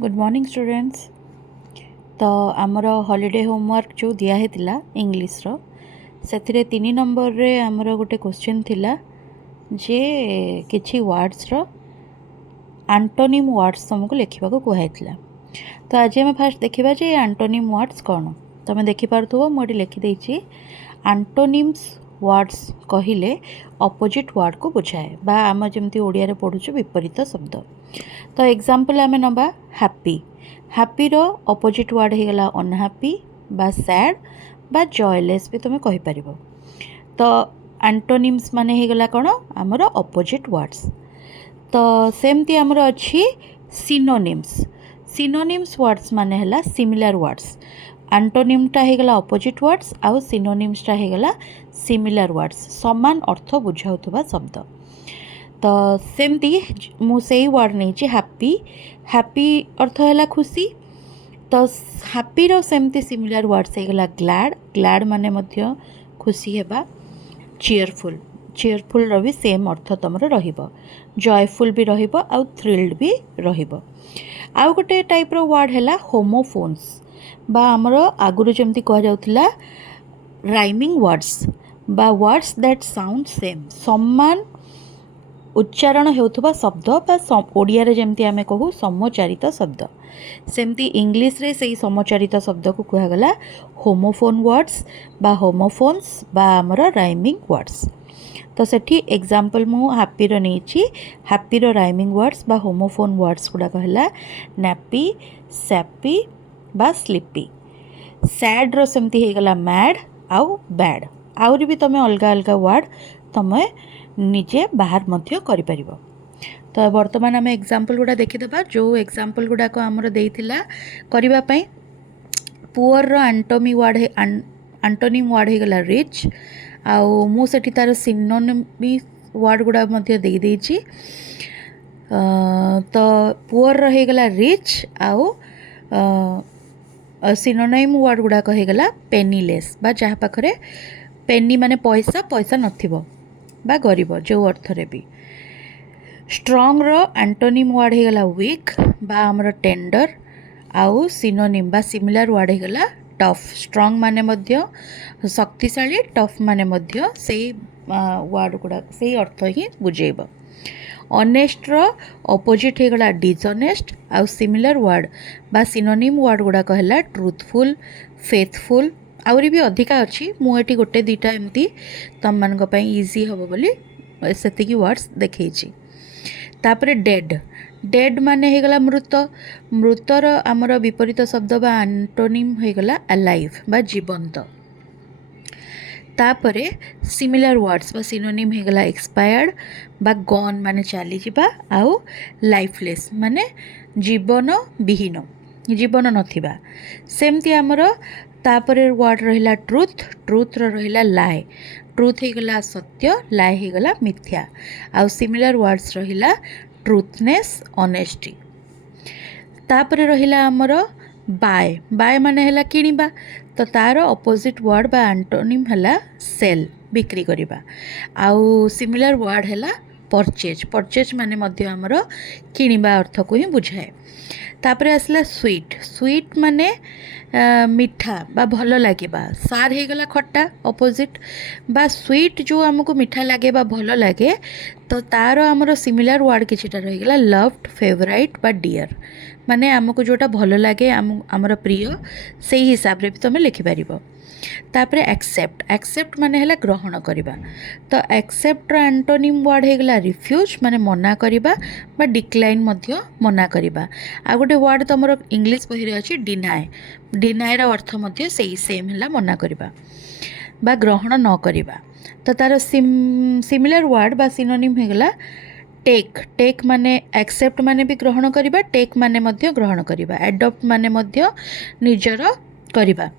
Good morning students. तो आमर holiday homework जो दिखाला इंग्लीश से 3 नंबर रे आमर गोटे क्वेश्चन थिला जे किछि वर्ड्स रो एंटोनिम वर्ड्स तुमको लिखा कहला। तो आज आम फास्ट देखा जे एंटोनिम वर्ड्स कौन। तुम देखिपो मुझे लिखिदे एंटोनिम्स वर्ड्स कहले अपोजिट वर्ड को बुझाए बा आम जमी ओडिया पढ़ुचु विपरीत शब्द। तो एग्जाम्पल आम नवा हैप्पी। हैप्पी रो अपोजिट वर्ड हो गला अनहैप्पी बा सैड बा जॉयलेस भी तुम कहीपर। तो एंटोनिम्स माने हो गला कौन आमर अपोजिट वर्ड्स। तो सेमती आमर अच्छी सिनोनिम्स। सिनोनिम्स वर्ड्स माने हला सिमिलर वर्ड्स। एंटोनिमटा हो गला अपोजिट वर्ड्स आउ सिनोनिम्सटा हो गला सिमिलर वर्ड्स, समान अर्थ बुझाउथबा शब्द। तो सेमती मुझे वर्ड नहीं हैप्पी। हैप्पी अर्थ है खुशी। तो हैप्पी रो सेमती सिमिलर वर्ड्स हो गला ग्लैड। ग्लैड माने मध्य खुशी हेबा। चीयरफुल। चीयरफुल रो भी सेम अर्थ तुम रहिबो। जॉयफुल भी रहिबो आउ थ्रिल्ड भी रहिबो। आउ गोटे टाइप रो वर्ड है होमोफोन्स बा आमर आगुरु जमती कह जाउथिला राइमिंग वर्ड्स बा वर्ड्स दैट साउंड सेम, समान उच्चारण होउथबा शब्द बा ओडिया रे जेमती आमे कहू समोच्चारित शब्द। सेमती इंग्लिश रे सही समोच्चारित शब्द को कहा गला होमोफोन वर्ड्स बा होमोफोन्स बा आमर राइमिंग वर्ड्स। तो सेठी एग्जांपल मु हैप्पी रो नेछि। हैप्पी रो राइमिंग वर्ड्स बा होमोफोन वर्ड्स गुडा कहला नैप्पी, सैप्पी बा स्लीपी। सैड रो सेमती हे गला मैड आउ बैड। आउरी भी तमे अलगा अलगा वर्ड तमे निजे बाहर मध्य करि परिबो। तो वर्तमान आम एग्जांपल गुडा देखिदेबा। जो एग्जांपल गुडाक आमर देइथिला करिबा पई पुअर रो एंटोमी वर्ड है एंटोनिम वर्ड हे गला रिच आउ मु सेठी तार सिनोनिम वर्ड गुडा मध्य देइ देछि। तो पुअर रो हे गला रिच आउ सिनोनिम वर्ड गुडा हे गला पेनीलेस बा जहा पाखरे पेनी माने पैसा, पैसा नथिबो बा गरीब जो अर्थ रे भी। स्ट्रॉन्ग रो एंटोनिम वर्ड हे गला वीक बा आमर टेंडर आउ सिनोनिम बा सिमिलर वर्ड हे गला टफ। स्ट्रॉन्ग माने मध्य शक्तिशाली, टफ माने मध्य सेही वर्ड गुडा सेही अर्थ ही बुझेइबो। ऑनेस्ट रो अपोजिट हे गला डिसऑनेस्ट आउ सिमिलर वर्ड बा सिनोनिम वर्ड गुडा कहला ट्रूथफुल, फेथफुल आउरी भी अधिका अच्छी। मुझे गोटे दुईटा एमती तुम मानक पई इजी हम बोली सेतिकी वर्ड्स देखैछि। तापरे डेड। डेड माने हे गला मृत। मृतर आमर विपरीत शब्द बा एंटोनिम हे गला अलाइव बा जीवंत। तापरे सिमिलर वर्ड्स बा सिनोनिम हे गला एक्सपायर्ड बा गॉन माने चली जिबा आउ लाइफलेस माने जीवन विहीन, जीवन नथिबा। सेमती आमर तापरे वर्ड रहिला ट्रुथ। ट्रुथ रहिला लाए। ट्रुथ हे गला सत्य, लाए हे गला मिथ्या आउ सिमिलर वर्ड्स रहिला ट्रुथनेस, ऑनेस्टी। तापरे रहिला आमर बाय। बाय माने हला किनिबा। तो तार अपोजिट वर्ड बा एंटोनिम हला सेल, बिक्री करिबा आउ सिमिलर वर्ड हला परचेज। परचेज माने मध्य आमर किनिबा अर्थ को ही बुझाए। तापरे आसला स्वीट। स्वीट माने मीठा बा भल लगे। सार हे गला खट्टा अपोजिट बा स्वीट जो आमको मीठा लगे बा भल लगे। तो तार आमर सिमिलर वर्ड किछिटा रहीगला लव्ड, फेवराइट बा डियर माने आमको जोटा भल लगे आमर प्रिय से हिसाब रे भी तुम लिखिपर। तापरे एक्सेप्ट। एक्सेप्ट माने हला ग्रहण करिबा। तो एक्सेप्ट रो एंटोनिम वर्ड हे गला रिफ्यूज माने मना करिबा बा डिक्लाइन मध्य मना करिबा। आ गोटे वर्ड तमरो इंग्लिश बही रे अछि डिनाय। डिनाय रो अर्थ मध्य सेही सेम हला मना करिबा बा ग्रहण न करिबा। तो तार सिमिलर वर्ड बा सिनोनिम हे गला टेक। टेक माने एक्सेप्ट माने भी ग्रहण करिबा, टेक माने मध्य ग्रहण करिबा, एडॉप्ट माने मध्य निजर करिबा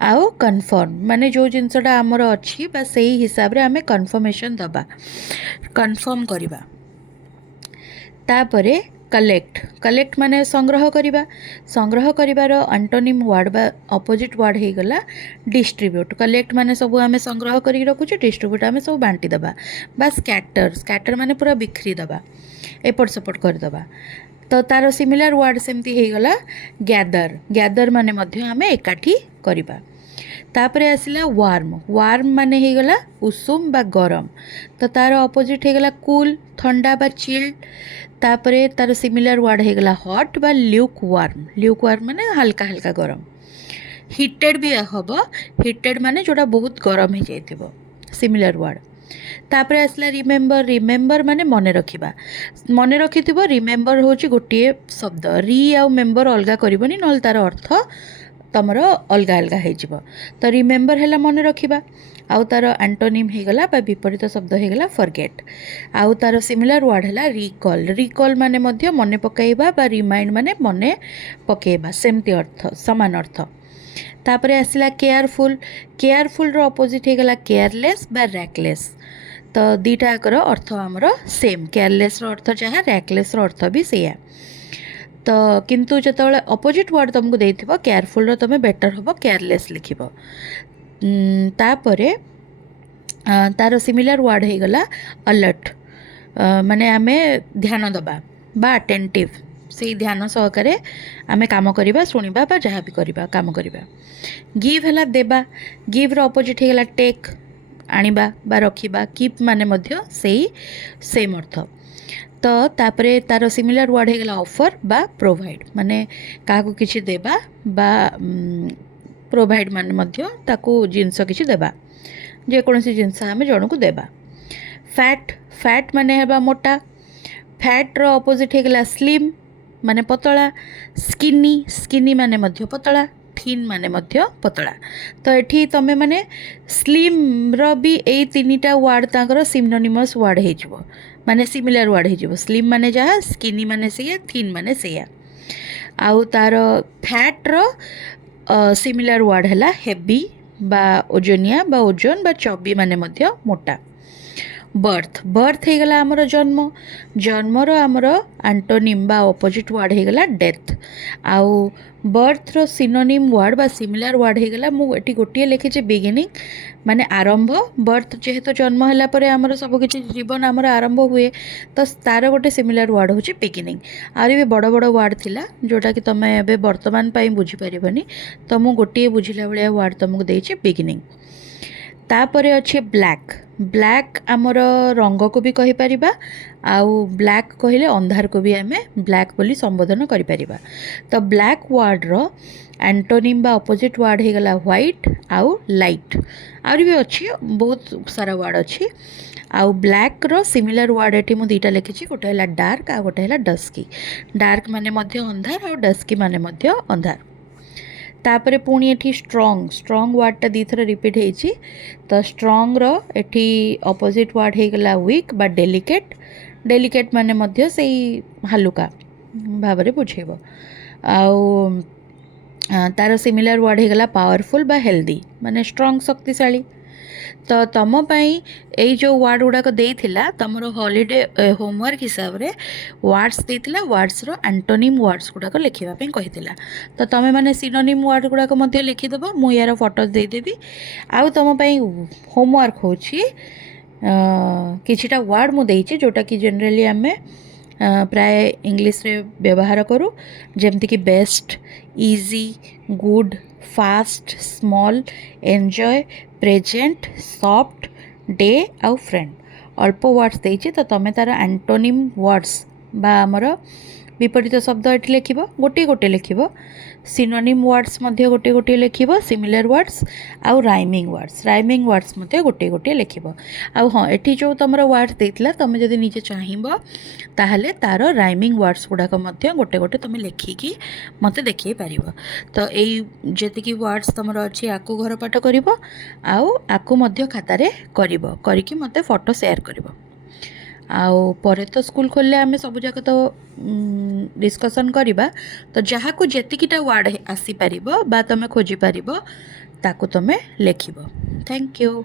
आउ कन्फर्म माने जो जिनसटा आमर अच्छी बा सही हिसाब रे आमे कन्फर्मेशन दबा, कन्फर्म करिबा। तापरे कलेक्ट कलेक्ट माने संग्रह करिबा संग्रह करिबार एंटोनिम वर्ड बा अपोजिट वर्ड हे गला डिस्ट्रीब्यूट कलेक्ट माने सब आमे संग्रह करी रखुचे डिस्ट्रीब्यूट आमे सब बांटी दबा बा स्कैटर स्कैटर माने पूरा बिखरी दबा एपट सपट कर दबा तो तार सिमिलर वर्ड सेमती हे गला गैदर गैदर माने मध्य आमे एकाठी करिबा तापरे आसिला वार्म वार्म माने हे गला उषुम बा गरम तो तार अपोजिट हे गला कूल ठंडा बा चिल्ड तापरे तार सिमिलर वर्ड हे गला हॉट बा ल्यूक वार्म माने हल्का हल्का गरम हिटेड भी हम हिटेड माने जोड़ा बहुत गरम हो जाइथिबो सिमिलर वर्ड तापरे आसला रिमेम्बर रिमेम्बर माने मने रखिबा मने रखिथिबो रिमेम्बर होची गोटिए शब्द री आ मेम्बर अलगा करबनी नल तार अर्थ तमर अलगा अलगा हो तो रिमेम्बर है मन रखा आउ तार एंटोनिम हो गला विपरीत शब्द हो गला फॉरगेट आउ तार सिमिलर वर्ड है रिकॉल रिकॉल माने मध्य मने पकाइबा बा रिमाइंड माने मने पकाइबा सेमती अर्थ समान अर्थ तापरे आसिला केयरफुल केयरफुल रो अपोजिट हो गला केयरलेस बा रैकलेस तो दीटा कर अर्थ आमर सेम केयरलेस रो अर्थ जहाँ रैकलेस रो अर्थ भी सेया तो किंतु जिते अपोजिट वर्ड तुमको देथिबो केयरफुल रो तुम बेटर हम केयरलेस लिखिबो तापरे तार सिमिलर वर्ड हो गला अलर्ट माने आमे ध्यान दबा बा अटेंटिव से ध्यान सहकारे आमे काम करिबा सुनिबा बा जहाँ भी करिबा काम करिबा गिव हला देबा गिव रो अपोजिट हो गला टेक आनिबा बा रखिबा कीप माने मध्य सेही सेम अर्थ तो तापरे तार सिमिलर वर्ड हो गला ऑफर बा प्रोवाइड माने काको किछि देबा बा प्रोवाइड माने मध्य ताको जिंस किछि देबा जे कोनोसी जिंस आमे जण को देबा फैट फैट माने हेबा मोटा फैट रो अपोजिट हो गला स्लिम माने पतला स्किनी स्किनी माने मध्य पतला थिन माने मध्य पतला तो एठी तमे माने स्लिम रो भी ए तीनिटा वर्ड ताकर सिनोनिमस वर्ड हे जिवो माने सिमिलर वर्ड हे जिवो स्लिम माने जहाँ स्किनी माने सेया थिन माने सेया आउ तार फैट रो सिमिलर वर्ड हैला हेवी बा ओजनिया बा ओजन बा चबी माने मध्य मोटा बर्थ बर्थ हो गला आमर जन्म जन्मर आमर एंटोनिम बा अपोजिट वर्ड हो गला डेथ आउ बर्थ रो सिनोनिम वर्ड बा सिमिलर वर्ड हो गला मु एटी गोटिए लिखिचे बिगिनिंग माने आरंभ बर्थ जेहेतु जन्म होला परे आमर सब किछि जीवन आमर आरंभ हुए तो तार गोटे सिमिलर वर्ड होची बिगिनिंग आरि भी बड़ बड़ वर्ड थिला जोटा कि तमे एबे वर्तमान पई बुझी परिबनी तो मु गोटिए बुझिला भलिया वर्ड तुमको देछि बिगिनिंग तापरे अच्छे ब्लैक ब्लैक आमर रंग को भी कहि परिबा आउ ब्लैक कहले अंधार को भी आमे ब्लैक बोली संबोधन करि परिबा तो ब्लैक वर्ड रो एंटोनिम बा अपोजिट वर्ड हो गला व्हाइट आउ लाइट आउरी भी अच्छी बहुत सारा वर्ड अच्छी आउ ब्लैक रो सिमिलर वर्ड एठी मु दुईटा लिखिछि गोटे हैला डार्क आ गोटे हैला डस्की डार्क माने मध्य अंधार और डस्की माने मध्य अंधार तापरे पुणी एठी स्ट्रॉन्ग स्ट्रॉन्ग वर्डटा दी थर रिपीट होइछि तो स्ट्रॉन्ग रो एठी अपोजिट वर्ड हो गला वीक बा डेलिकेट डेलिकेट माने मध्य सेही हलुका भाबरे बुझेबो आउ तार सिमिलर वर्ड हो गला पावरफुल बा हेल्दी माने स्ट्रॉन्ग शक्तिशाली तो तुम यही जो वर्ड गुड़ाक देइथिला तमरो हॉलीडे होमवर्क हिसाब रे वर्ड्स देइथिला वर्ड्स रो एंटोनिम वर्ड्स गुड़ाक लिखिबा पई कहिथिला तो तमे माने सिनोनिम वर्ड गुड़ाक मध्ये लिखिदेबो मु यार फोटोज देदेवी आउ तुम पई होमवर्क होछि किछिटा वर्ड मु देइछि जोटा कि जनरली आमे प्राय इंग्लिश रे व्यवहार करूँ जमती कि best easy good fast small enjoy present soft day आउ फ्रेंड अल्प वर्ड्स देइछि तो तमे तार एंटोनिम वर्ड्स बा आमर विपरीत शब्द एठी लिखिबो गोटे गोटे लिखिबो सिनोनिम वर्ड्स मध्ये गोटे गोटे लिखिबो सिमिलर वर्ड्स आउ राइमिंग वर्ड्स मध्ये गोटे गोटे लिखिबो आउ हाँ एठी जो तमरो वर्ड्स देइतला तमे जदि निजे चाहिबो ताहले तार राइमिंग वर्ड्स गुडाक मध्ये गोटे गोटे तमे लिखिकी मते देखिए पारिबो तो एई जेतिकी वर्ड्स तमरो अछि आकु घर पाठ करिवो आउ आकु मध्ये खातारे करिवो करिकी मते फोटो शेयर करिवो आउ परे तो स्कूल खोलले आमे सब जाक तो डिस्कशन करिबा तो जहाँ को जेतिकीटा वर्ड आसी पारिबो बा तमे खोजी पारिबो ताकू तमे लेखिबो थैंक यू।